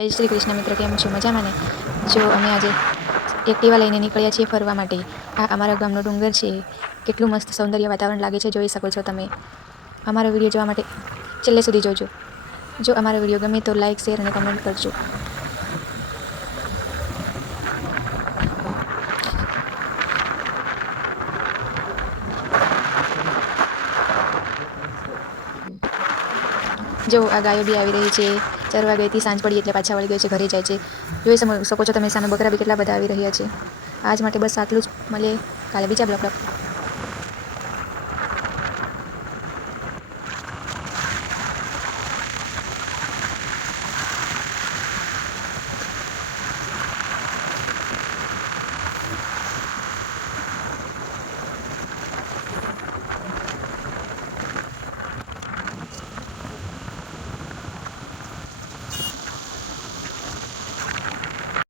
જય શ્રી કૃષ્ણ મિત્રો, કેમ છો? મજામાં ને? જો અમે આજે એક્ટિવા લઈને નીકળ્યા છીએ ફરવા માટે. આ અમારા ગામનો ડુંગર છે. કેટલું મસ્ત સૌંદર્ય વાતાવરણ લાગે છે, જોઈ શકો છો તમે. અમારો વિડીયો જોવા માટે છેલ્લે સુધી જોજો. જો અમારો વિડીયો ગમે તો લાઈક, શેર અને કમેન્ટ કરજો. જો આ ગાયો બી આવી રહી છે, ચરવા ગઈ હતી, સાંજ પડી એટલે પાછા વળી ગઈ છે, ઘરે જાય છે. જોઈ શકો છો તમે સામે બકરા બી કેટલા બધા આવી રહ્યા છે. આજ માટે બસ આટલું જ. મળીએ કાલે બીજા બ્લોગ